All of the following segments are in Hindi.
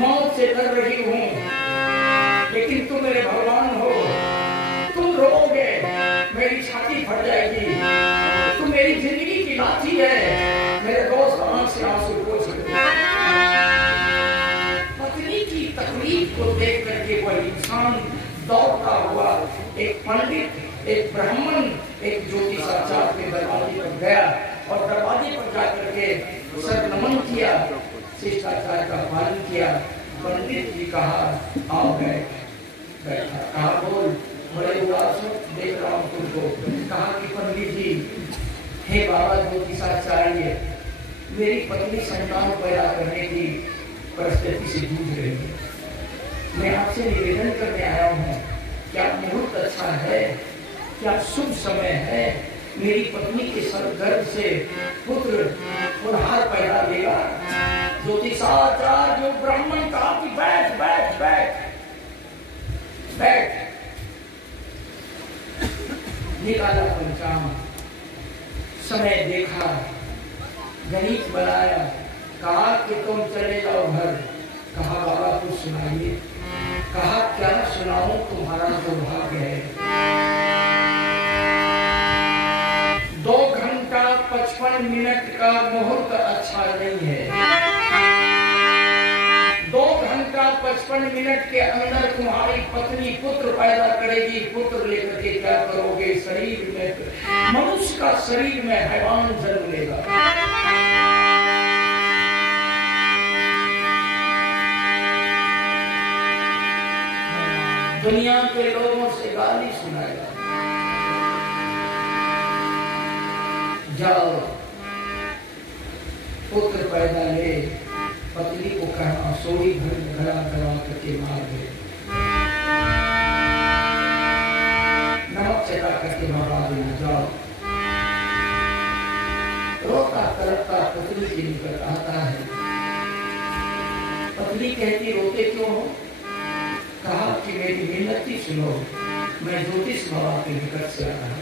मौत से डर रही हूँ, लेकिन तुम मेरे भगवान हो। तुम रोओगे, मेरी छाती फट जाएगी। तुम मेरी जिंदगी की लाठी है, मेरे दोस्त आंख से आंसू पोंछ लेते। पत्नी की तकलीफ को देख करके वह इंसान दौड़ता हुआ एक पंडित, एक ब्राह्मण, एक ज्योतिषाचार्य के दरवाजे पर गया और दरवाजे पर जाकर के सर नमन किया, शिष्टाचार का पालन किया। पंडित जी कहा आओ बैठा। कहा बोल, बड़े उदास देख रहा हूँ तुमको। कहा कि पंडित जी, हे बाबा ज्योतिषाचार्य, मेरी पत्नी संतान पैदा करने की परिस्थिति से जूझ रही है। मैं आपसे निवेदन करने आया हूँ, क्या मुहूर्त अच्छा है, क्या शुभ समय है, मेरी पत्नी के गर्भ से पुत्र पुनः पैदा लेगा। ज्योतिषाचार्य जो ब्राह्मण कहा कि बैठ बैठ बैठ बैठ। निकाला पंचांग, समय देखा, गणित बनाया, कहा कि तुम चले जाओ घर। कहा बाबा कुछ सुनाइए। कहा क्या सुनाऊं, तुम्हारा तो भाग्य है। 2 घंटा 55 मिनट का मुहूर्त अच्छा नहीं है। 2 घंटा 55 मिनट के अंदर तुम्हारी पत्नी पुत्र पैदा करेगी। पुत्र लेकर के क्या करोगे? शरीर में, मनुष्य का शरीर में हैवान जन्म लेगा। दुनिया के लोगों से गाली सुनाएगा। जाओ पुत्र पैदा ले। पत्नी को कहना सोई घड़ा गला करके मार दे, नमक चटा करके मरवा देना। जाओ। रोता करता पत्नी के निकट आता है। पत्नी कहती रोते क्यों हो? कहा कि मेरी मिन्नती सुनो, मैं ज्योतिष बाबा के निकट से आ रहा हूँ।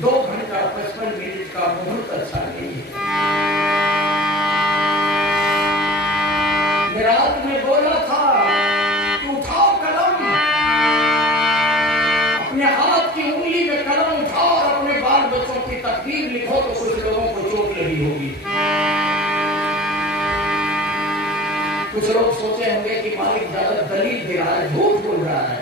2 घंटा 55 मिनट का मुहूर्त अच्छा नहीं है। रात में बोला था कि उठाओ कलम, अपने हाथ की उंगली में कलम उठाओ और अपने बाल बच्चों की तकदीर लिखो, तो कुछ लोगों को चोट लगी होगी। कुछ लोग सोचे होंगे कि मालिक ज्यादा दलील दे रहा है, झूठ बोल रहा है।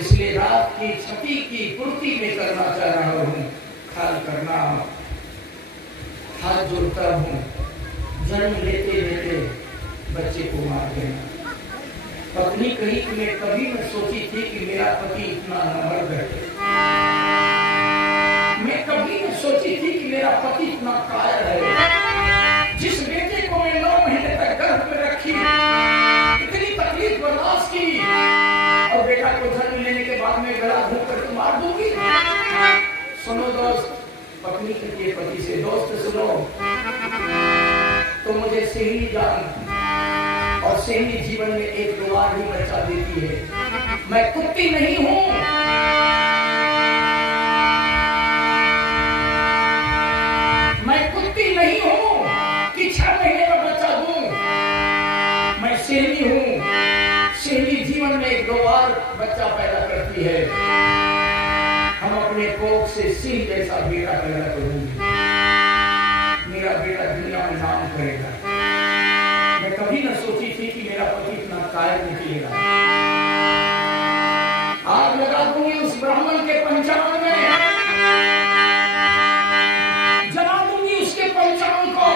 इसलिए रात की क्षति की पूर्ति में करना चाह रहा हूँ। ख्याल करना, हाथ जोड़ता हूँ, जन्म लेते लेते बच्चे को मार देना। पत्नी कही कि मैं कभी न सोची थी कि मेरा पति इतना नम्र है। मैं कभी न सोची थी कि मेरा पति इतना कायर है। जिस बेटे को मैं 9 महीने तक गर्भ में रखी, इतनी तकलीफ बर्दाश्त की, और बेटा को जन्म लेने के बाद में गला घूम कर मार दूंगी। सुनो दोस्त, पत्नी के पति से, दोस्त सुनो, तो मुझे सेहनी जान और सेहनी जीवन में 1-2 बार ही बच्चा देती है। मैं कुत्ती नहीं हूं। मैं कुत्ती नहीं हूं कि 6 महीने में बच्चा दूं। मैं सेहनी हूं। सेहनी जीवन में 1-2 बार बच्चा पैदा करती है। हम अपने कोख से सिंह जैसा बेटा पैदा करूंगी। मेरा बेटा दुनिया में नाम करेगा। मैं कभी न सोची थी कि मेरा पति इतना कायर निकलेगा। आग लगा दूंगी उस ब्राह्मण के पंचांग में, जला दूंगी उसके पंचांग को।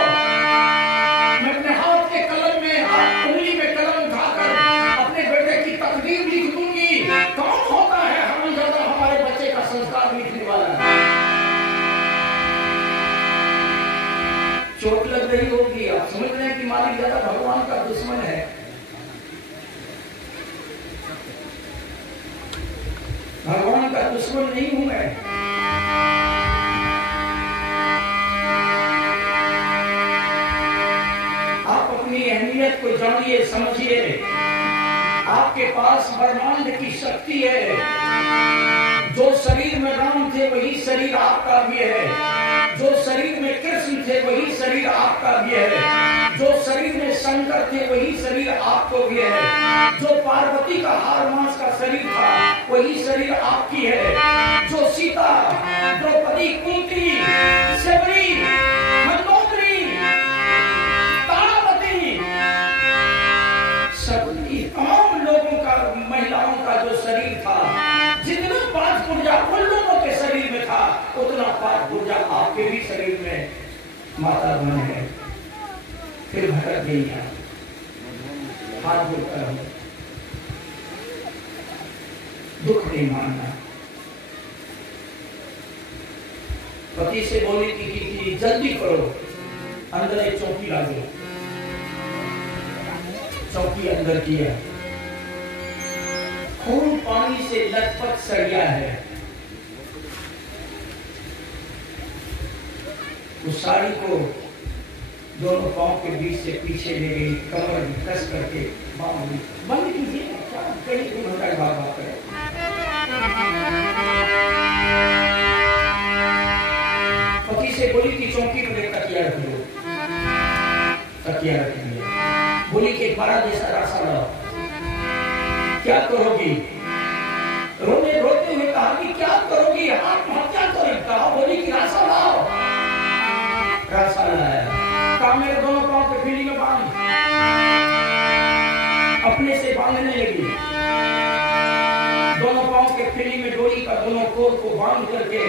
मैं अपने हाथ के कलम में, उंगली में कलम उठाकर अपने बेटे की तकदीर लिख दूंगी। कौन होता है हम ज्यादा हमारे बच्चे का संस्कार लिखने वाला? चोट लग रही होगी। आप समझ रहे हैं कि मालिक ज्यादा भगवान का दुश्मन है। भगवान का दुश्मन नहीं हूं मैं। आप अपनी अहमियत को जानिए, समझिए। आपके पास ब्रह्मांड की शक्ति है। जो शरीर में राम थे वही शरीर आपका भी है। जो शरीर में कृष्ण थे वही शरीर आपका भी है। जो शरीर में शंकर थे वही शरीर आपको भी है। जो पार्वती का हार मांस का शरीर था वही शरीर आपकी है। जो सीता, द्रौपदी, कुंती, शबरी, मंदोदरी, तारावती, सभी तमाम लोगों का, महिलाओं का जो शरीर था, जितना पांच पुर्जा उन लोगों के शरीर में था उतना पांच पुर्जा आपके भी शरीर में माता बने है। फिर भटक गई है, हाथ जोड़कर हूं, दुख नहीं मानना। पति से बोली कि जल्दी करो, अंदर एक चौकी ला दो। चौकी अंदर किया, खून पानी से लथपथ सड़िया है। उस साड़ी को दोनों पांव के बीच से पीछे ले गई, कमर में कस करके बांध ली। बंद कीजिए, क्या कई घंटा बाबा करे। पति से बोली कि चौकी पर एक तकिया रख दो। तकिया रख दिया। बोली कि एक बड़ा जैसा रास्ता लाओ। क्या करोगी? रोने रोते हुए कहा कि क्या करोगी? आत्महत्या करोगी? कहा, बोली कि रास्ता लाओ। रास्ता लाया, कहा मेरे दोनों पांव के फीली में बांध। अपने से बांधने लगी। दोनों पांव के फीली में डोरी का दोनों कोर को बांध करके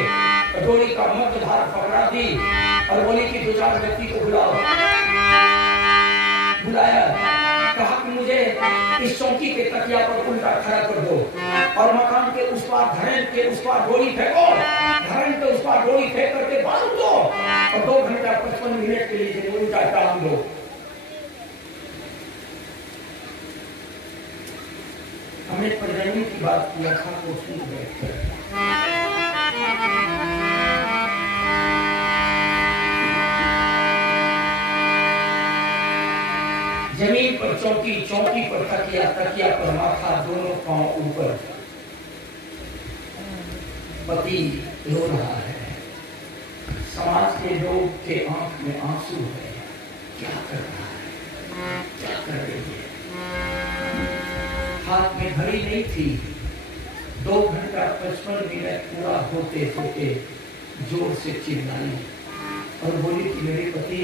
डोरी का मध्य भाग पकड़ा दी और बोली कि दो चार व्यक्ति को बुलाओ। बुलाया, कहा कि मुझे इस चौकी के तकिया पर उल्टा खड़ा कर दो और मकान के उस पार, धरण के उस पार डोरी फेंको, धरण के उस पार डोरी फेंक करके बांध दो और 2 घंटा 55 मिनट के लिए उल्टा टांग दो। हमने प्रजनन की बात किया था तो सुन गए। जमीन पर चौकी, चौकी पर तकिया, तकिया पर माथा, दोनों पांव ऊपर। पति रो रहा है। समाज के लोग के आंख में आंसू है। क्या कर रहा है? क्या कर रही है? हाथ में घड़ी नहीं थी। 2 घंटा 55 मिनट पूरा होते होते जोर से चिल्लाई और बोली कि मेरे पति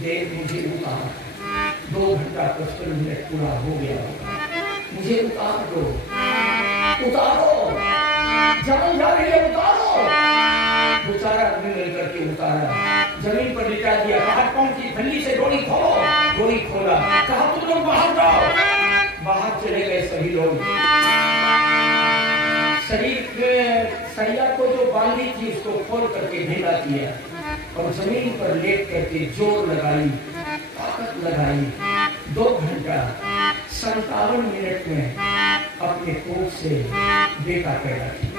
देव मुझे उतार। 2 घंटा 55 मिनट पूरा हो गया होगा, मुझे उतार दो। उतारो, जान जा रही है, उतारो। बेचारा आदमी मिलकर के उतारा, जमीन पर लिटा दिया। कहा कौन सी ठंडी से डोरी खोलो। डोरी खोला, कहा तुम लोग बाहर जाओ। बाहर चले गए सभी लोग। शरीर सरिया को जो बांधी थी उसको खोल करके ढीला किया और जमीन पर लेट करके जोर लगाई, ताकत लगाई। 2 घंटा 57 मिनट में अपने कोख से बेटा पैदा किया।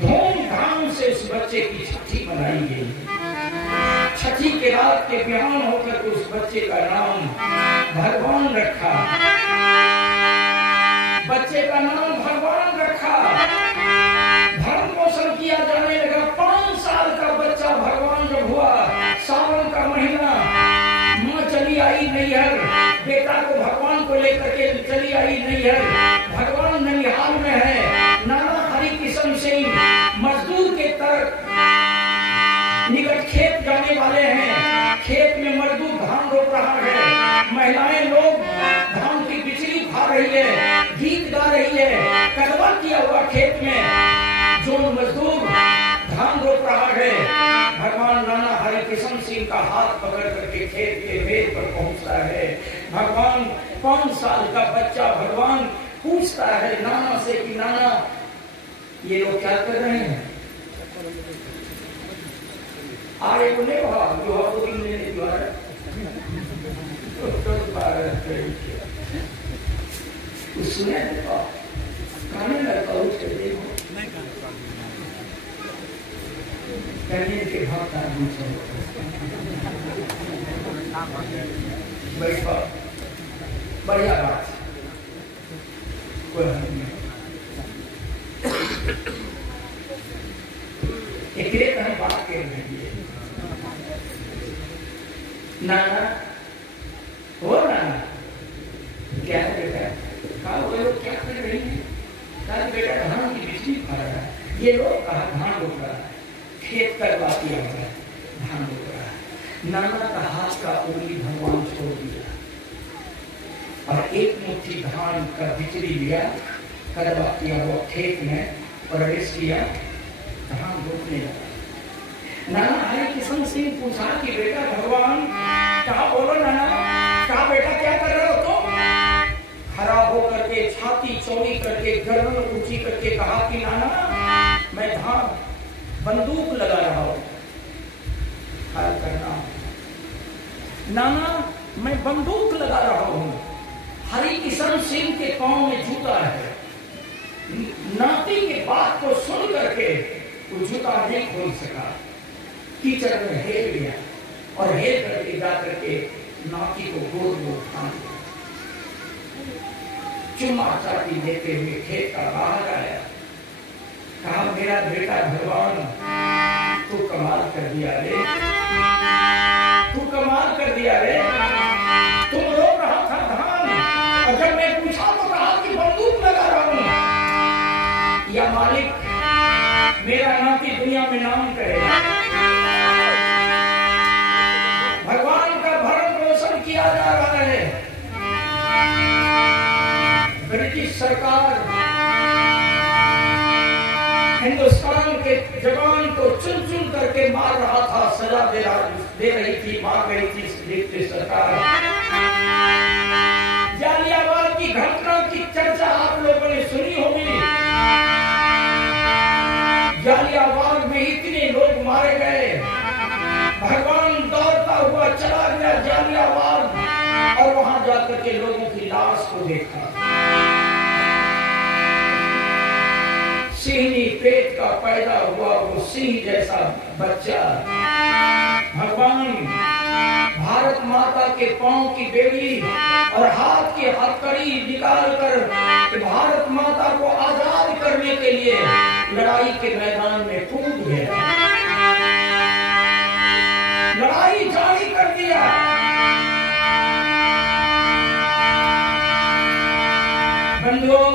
धूमधाम से उस बच्चे की छठी मनाई गई। छठी के रात के बिहान होकर उस बच्चे का नाम भगवान रखा। बच्चे का नाम भगवान रखा। धर्म पोषण किया जाने लगा। 5 साल का बच्चा भगवान जब हुआ, सावन का महीना, माँ चली आई नैहर, बेटा को भगवान को लेकर के चली आई नैहर। भगवान ननिहाल में है। नाना हरि किशन सिंह मजदूर के तरफ निकट खेत जाने वाले हैं। खेत में मजदूर धान रोप रहा है। महिलाएं लोग धान की बिचली खा रही है, गीत गा रही है। कदवा किया हुआ खेत में जो मजदूर धान रोप रहा है, भगवान नाना हरि किशन सिंह का हाथ पकड़ करके खेत के मेड़ पर पहुंचता है। भगवान 5 साल का बच्चा भगवान पूछता है नाना से कि नाना ये लोग क्या कर रहे हैं? आरे बोले जो आपको लेने द्वारा सुने खाने लगता उसके देखो कन्या के भक्त आदमी से बढ़िया बात कोई नहीं। एक हम बात कर रहे हैं नाना हो नाना क्या है बेटा? कहा वो लोग क्या कर रही है? कहा बेटा धान की बिजली खा रहा है। ये लोग कहा धान रोक रहा है, खेत करवाती आ रहा है, धान रोक रहा है। नाना का हाथ का उंगली भगवान छोड़ दिया और एक मुट्ठी धान का बिजली लिया, करवा किया वो खेत में प्रवेश किया, धान रोकने लगा। नाना हरि किशन सिंह पूछा कि बेटा भगवान कहा, बोलो नाना। कहा बेटा क्या कर रहे हो तुम? खड़ा होकर के छाती चौड़ी करके गर्दन ऊंची करके कहा कि नाना मैं धान बंदूक लगा रहा हूं, ख्याल करना नाना मैं बंदूक लगा रहा हूं। हरि किशन सिंह के पांव में जूता है। नाती के बात को सुन करके वो जूता नहीं खोल सका, कीचड़ में हेल गया और हेल करके जा करके नाती को गोद में उठा लिया। चुम्मा चाटी देते हुए खेत का बाहर आया। कहा मेरा बेटा भगवान तू कमाल कर दिया रे, तू कमाल कर दिया रे। तुम रोक रहा था धान और जब मैं पूछा तो कहा कि बंदूक लगा रहा हूं। या मालिक मेरा नाती दुनिया में नाम करेगा, भगवान का भरण पोषण किया जा रहा है। ब्रिटिश सरकार हिंदुस्तान के जवान को चुन चुन करके मार रहा था, सजा दे रही थी, मार रही थी ब्रिटिश सरकार। जालियांवाला की घटना की चर्चा आप लोगों ने सुनी होगी। जालियांवाला में इतने लोग मारे गए, भगवान दौड़ता हुआ चला गया जालियांवाला और वहां जाकर के लोगों की लाश को देखा। सिंहनी पेट का पैदा हुआ वो सिंह जैसा बच्चा भगवान भारत माता के पांव की बेड़ी और हाथ की हथकड़ी निकाल कर भारत माता को आजाद करने के लिए लड़ाई के मैदान में कूद गया, लड़ाई जारी कर दिया। बंधुओं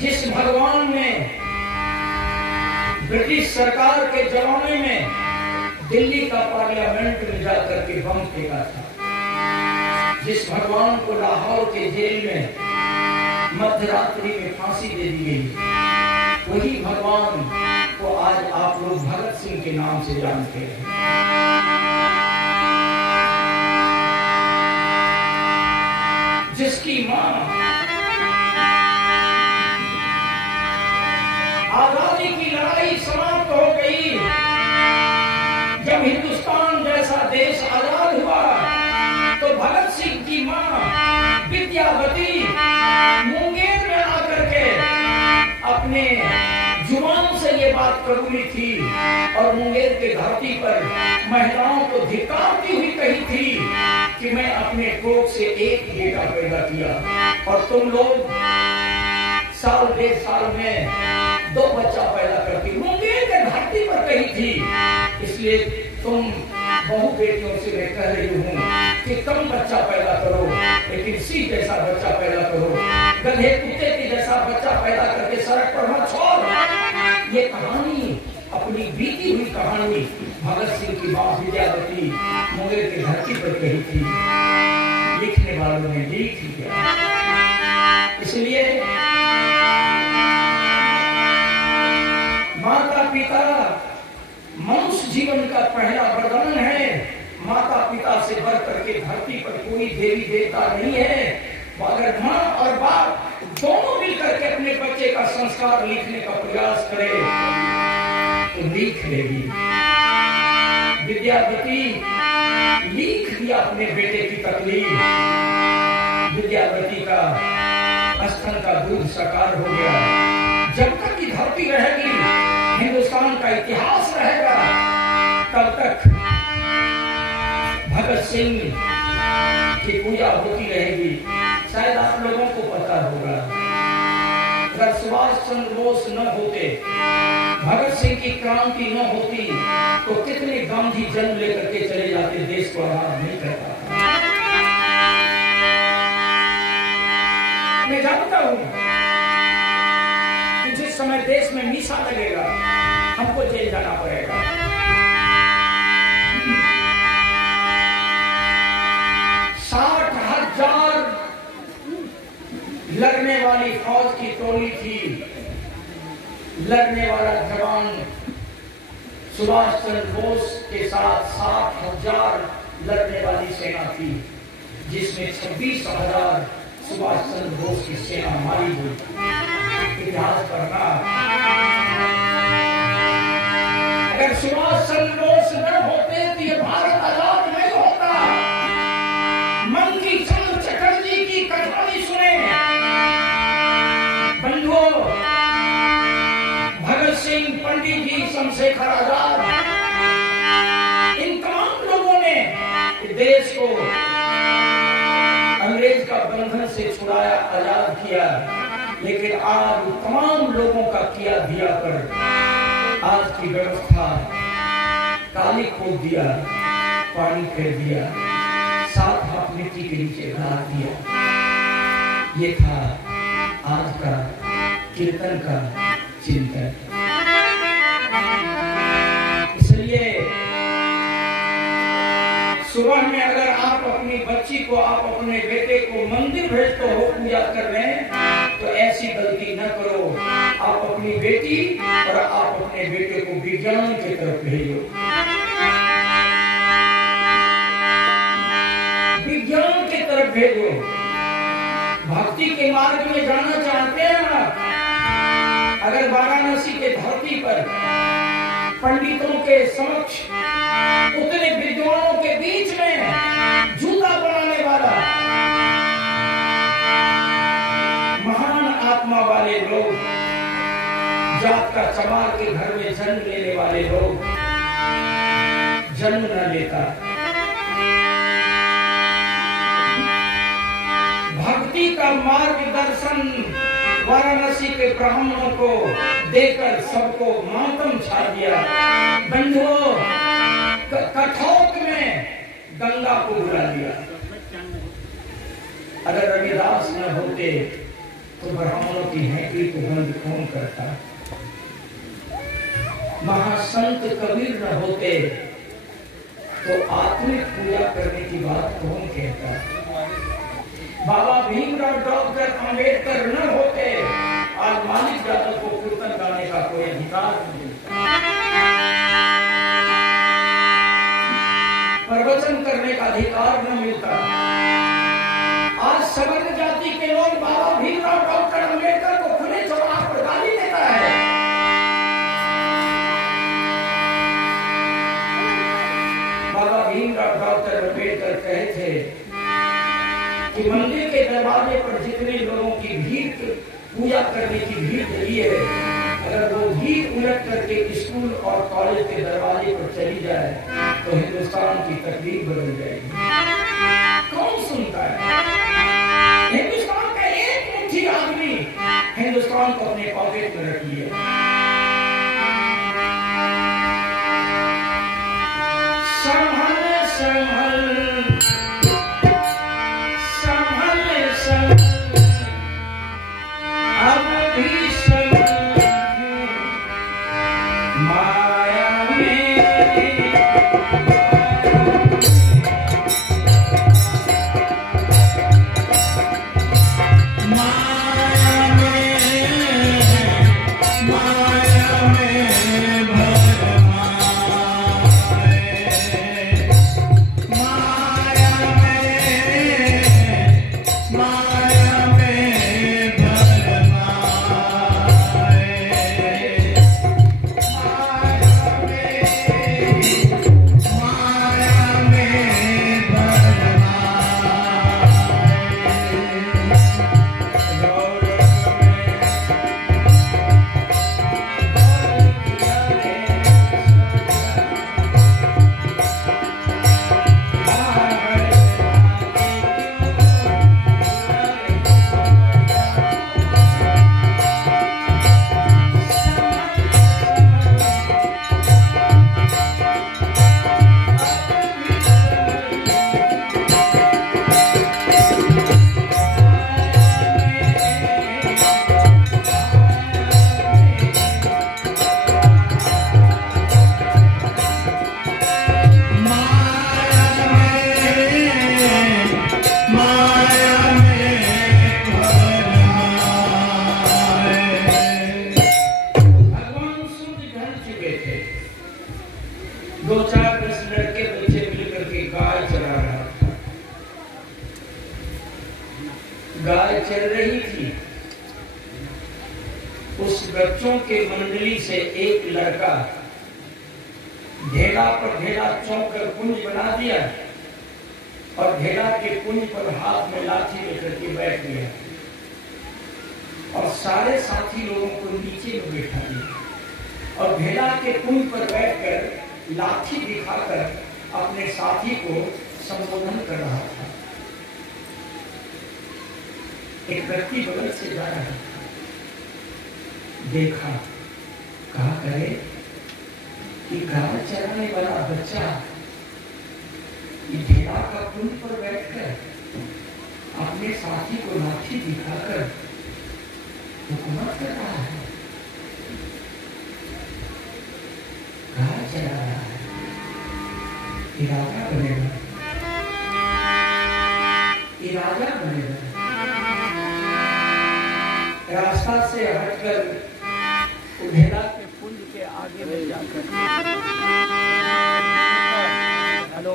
जिस भगवान ने ब्रिटिश सरकार के जमाने में दिल्ली का पार्लियामेंट में जाकर के बम फेंका था, जिस भगवान को लाहौर के जेल में मध्यरात्रि में फांसी दे दी गई, वही भगवान को आज आप लोग भगत सिंह के नाम से जानते हैं। जिसकी मां आजादी की लड़ाई समाप्त हो गई, जब हिंदुस्तान जैसा देश आजाद हुआ तो भगत सिंह की मां विद्यावती मुंगेर में आकर के अपने जुबान से ये बात कबूली थी और मुंगेर के धरती पर महिलाओं को धिक्कारती हुई कही थी कि मैं अपने कोख से एक बेटा पैदा किया और तुम लोग साल 1.5 साल में 2 बच्चा पैदा करती। मुंगेर के धरती पर कही थी, इसलिए तुम बहु बेटियों से मैं कह रही हूँ कि कम बच्चा पैदा करो, लेकिन सिंह जैसा बच्चा पैदा करो, गधे कुत्ते की जैसा बच्चा पैदा करके सड़क पर मत छोड़। ये कहानी अपनी बीती हुई कहानी भगत सिंह की मां विद्यावती मुंगेर की धरती पर कही थी, लिखने वालों ने लिख दिया। इसलिए माता पिता मनुष्य जीवन का पहला वरदान है। माता पिता से बढ़ करके धरती पर कोई देवी देवता नहीं है। अगर माँ और बाप दोनों मिलकर के अपने बच्चे का संस्कार लिखने का प्रयास करे तो लिख लेगी। विद्यावती लिख दिया अपने बेटे की तकलीफ। विद्यावती का स्तन का दूध साकार हो गया। जब तक की धरती रहेगी, हिंदुस्तान का इतिहास रहेगा, तब तक भगत सिंह की पूजा होती रहेगी। शायद आप लोगों को पता होगा, अगर सुभाष चंद्र बोस न होते, भगत सिंह की क्रांति न होती, तो कितने गांधी जन्म लेकर के चले जाते, देश को आजाद नहीं कर पाता। मैं जानता हूं कि जिस समय देश में मीसा लगेगा, हमको जेल जाना पड़ेगा। लड़ने वाली फौज की टोली थी, लड़ने वाला जवान सुभाष चंद्र बोस के साथ 60,000 लड़ने वाली सेना थी, जिसमें 26,000 सुभाष चंद्र बोस की सेना मारी गई। इतिहास पढ़ना। अगर सुभाष चंद्र बोस न होते तो ये भारत आजाद नहीं होता। मंकी चंद्र चटर्जी की कहानी सुने बंधुओं, भगत सिंह, पंडित जी, चंद्रशेखर आजाद, इन तमाम लोगों ने देश को अंग्रेज का बंधन से छुड़ाया, आजाद किया। लेकिन आज तमाम लोगों का किया दिया पर आज की व्यवस्था काली खोद दिया, पानी फेर दिया, 7 हाथ मिट्टी के नीचे गाड़ दिया। ये था आज का कीर्तन का चिंतन। इसलिए सुबह में अगर आप अपनी बच्ची को, आप अपने बेटे को मंदिर भेजते हो पूजा करने, तो ऐसी गलती न करो। आप अपनी बेटी और आप अपने बेटे को विज्ञान की तरफ भेजो, विज्ञान की तरफ भेजो। भक्ति के मार्ग में जाना चाहते हैं आप, अगर वाराणसी के धरती पर पंडितों के समक्ष, उतने विद्वानों के बीच में जूता बनाने वाला, महान आत्मा वाले लोग, जात का चमार के घर में जन्म लेने वाले लोग जन्म न लेता, भक्ति का मार्गदर्शन वाराणसी के ब्राह्मणों को देकर सबको मातम छा दिया। बंधुओं, कठौत में गंगा को बुला दिया। अगर रविदास न होते तो ब्राह्मणों की हैकड़ी को बंद कौन करता? महासंत कबीर न होते तो आत्मिक पूजा करने की बात कौन कहता? बाबा भीमराव डॉक्टर अंबेडकर न होते, आज मालिक यादव को कीर्तन गाने का कोई अधिकार नहीं, प्रवचन करने का अधिकार न मिलता। आज सवर्ण जाति के लोग बाबा भीमराव डॉक्टर अंबेडकर को खुले चौराहे पर गाली देता है। बाबा भीमराव डॉक्टर अंबेडकर कहे थे कि मंदिर के दरवाजे पर जितने लोगों की भीड़, पूजा करने की भीड़ लगी है, अगर वो भीड़ उलट करके स्कूल और कॉलेज के दरवाजे पर चली जाए तो हिंदुस्तान की तकदीर बदल जाएगी। कौन सुनता है? हिंदुस्तान का एक मुट्ठी आदमी हिंदुस्तान को अपने पॉकेट में रख लिया। संभल संभल अब भी माया में, माया में, माया उस बच्चों के मंडली से एक लड़का ढेला पर ढेला चौंक कर कुंज बना दिया और ढेला के कुंज पर हाथ में लाठी लेकर के बैठ गया और सारे साथी लोगों को नीचे में बैठा दिया और ढेला के कुंज पर बैठकर लाठी दिखाकर अपने साथी को संबोधन कर रहा था। एक व्यक्ति बगल से जा रहा था, देखा, कहा करे कि गाय चराने वाला बच्चा ढेला का कुंज पर बैठकर अपने साथी को लाठी दिखाकर हुकूमत कर रहा है, गाय चरा रहा है, राजा बनेगा, राजा बनेगा। रास्ता से हटकर ढेला के पुंज के आगे में जाकर हेलो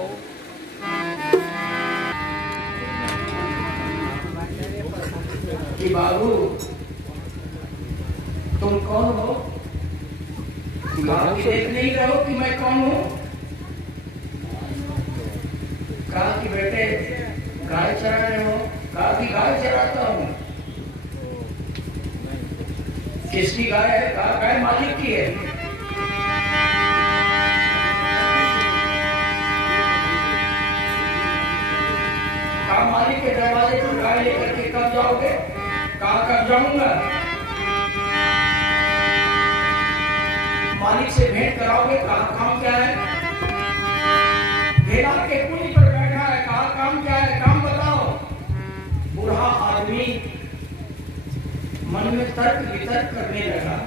कि बाबू तुम कौन हो? आप देख नहीं रहे हो कि मैं कौन हूँ? कहा कि बेटे गाय चरा रहे हो? कहा कि गाय चराता हूँ। किसकी गाय है? कहा गाय मालिक की है। कहा मालिक के दरवाजे पर गाय लेकर के कब जाओगे? कहा कब जाऊंगा। मालिक से भेंट कराओगे? कहा काम क्या है? ढेला के कुंज पर बैठा है, कहा काम क्या है? काम बताओ। बूढ़ा आदमी मन में तर्क वितर्क करने लगा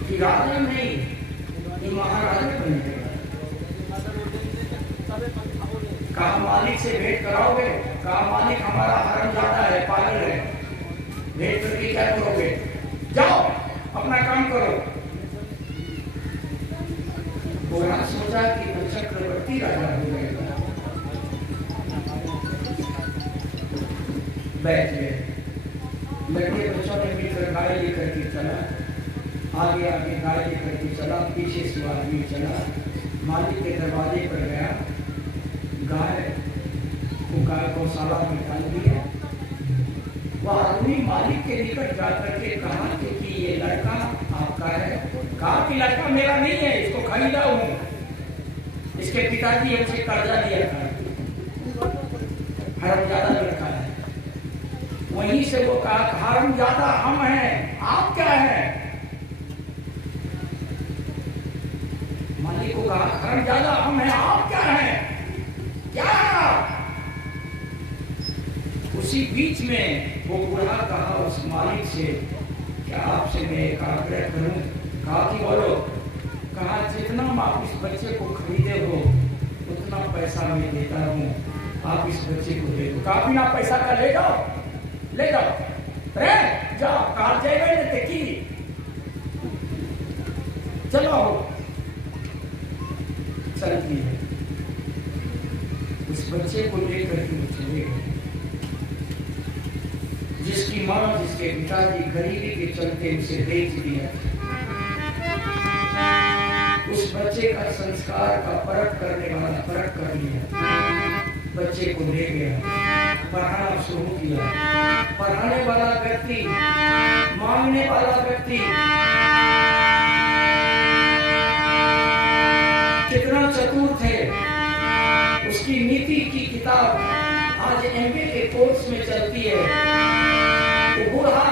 कि राजा नहीं, ये महाराजा बनेगा। कहा मालिक से भेंट कराओगे? कहा मालिक हमारा हरामजादा है, पागल है, भेंट करके क्या करोगे? जाओ अपना काम करो। बूढ़ा सोचा कि वो चक्रवर्ती राजा हो जाएगा, बैठ गए। लड़के बच्चों ने मिलकर गाय लेकर के चला, आगे आगे गाय लेकर के चला, पीछे से आदमी चला, मालिक के दरवाजे पर गया, गाय गौशाला में डाल दिया। वह आदमी मालिक के निकट जाकर के कहा कि ये लड़का आपका है? कहा कि लड़का मेरा नहीं है, इसको खरीदा हूँ, इसके पिताजी हमसे कर्जा लिया था, हरामजादा लड़का है। वहीं से वो कहा हरामजादा हम हैं, आप क्या है? मालिक को कहा हरामजादा हम हैं, आप क्या है? क्या? उसी बीच में वो बूढ़ा कहा उस मालिक से, क्या आपसे मैं एक आग्रह करूं? कहा कि बोलो। कहा जितना आप इस बच्चे को खरीदे हो उतना पैसा मैं देता हूँ, आप इस बच्चे को दे दो। कहा बिना पैसा का ले जाओ, ले जाओ, रे जाओ, कहा जाएगा ना की चलो चलती है। उस बच्चे को लेकर के चले गए। जिसकी माँ जिसके पिताजी गरीबी के चलते उसे बेच दिया, उस बच्चे का संस्कार का परख करने वाला परख कर लिया, बच्चे को ले गया, पढ़ाना शुरू किया। पढ़ाने वाला व्यक्ति, मांगने वाला व्यक्ति कितना चतुर थे। उसकी नीति की किताब आज एमए के कोर्स में चलती है। वो बूढ़ा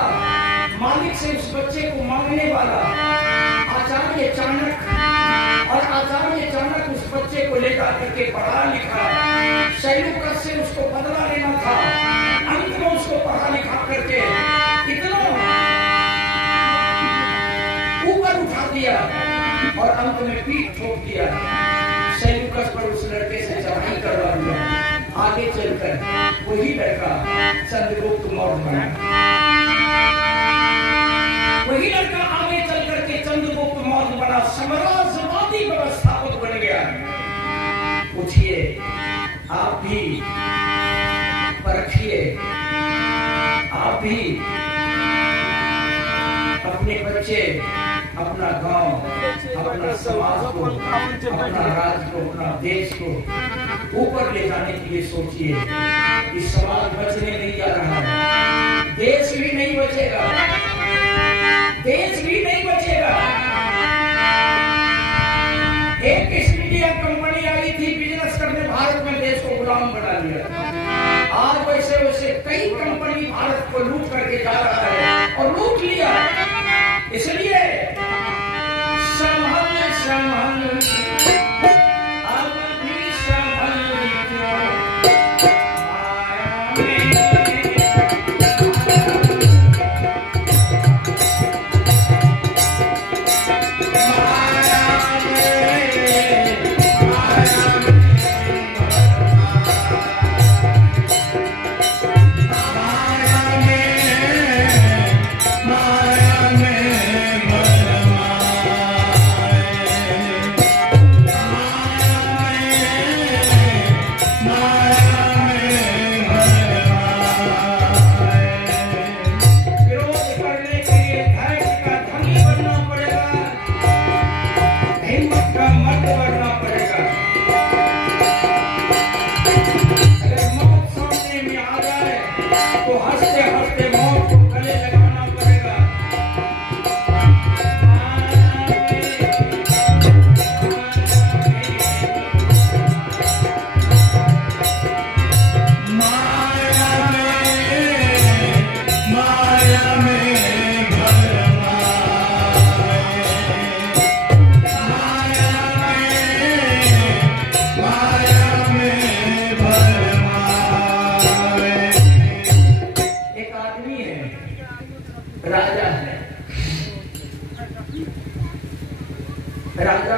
मालिक से उस बच्चे को मांगने वाला आचार्य चाणक्य, और आचार्य चाणक्य उस बच्चे को लेकर करके पढ़ा लिखा, शैलुकस से उसको बदला लेना था। अंत में उसको पढ़ा लिखा करके इतना ऊपर उठा दिया और अंत में पीठ ठोक दिया। शैलुकस पर उस लड़के से चढ़ाई करवा दिया। आगे चलकर वही लड़का चंद्रगुप्त मौर्य बना। वही लड़का आगे चल करके चंद्रगुप्त मौर्य बना, साम्राज्यवादी व्यवस्थापक बन गया। पूछिए, आप भी परखिए, आप भी अपने बच्चे, अपना गांव, अपना समाज को, अपना राज्य को, अपना देश को ऊपर ले जाने के लिए सोचिए कि समाज बचने नहीं जा रहा है, देश भी नहीं बचेगा, देश भी नहीं बचेगा। एक ईस्ट इंडिया कंपनी आई थी बिजनेस करने, भारत में देश को गुलाम बना लिया। आज वैसे वैसे कई कंपनी भारत को लूट करके जा रहा है और लूट लिया। इसलिए संभल संभल अब भी संभल राजा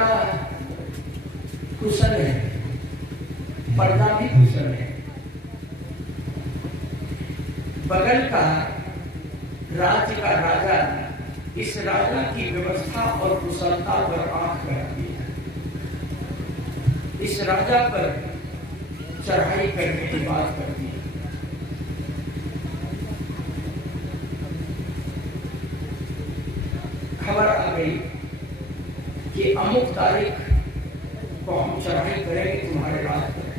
कुशल है, पर्दा भी कुशल है। बगल का राज्य का राजा इस राजा की व्यवस्था और कुशलता पर आंख रखती है, इस राजा पर चढ़ाई करने की बात करती है। खबर आ गई कि अमुक तारीख को हम चढ़ाई करेंगे तुम्हारे राज पर।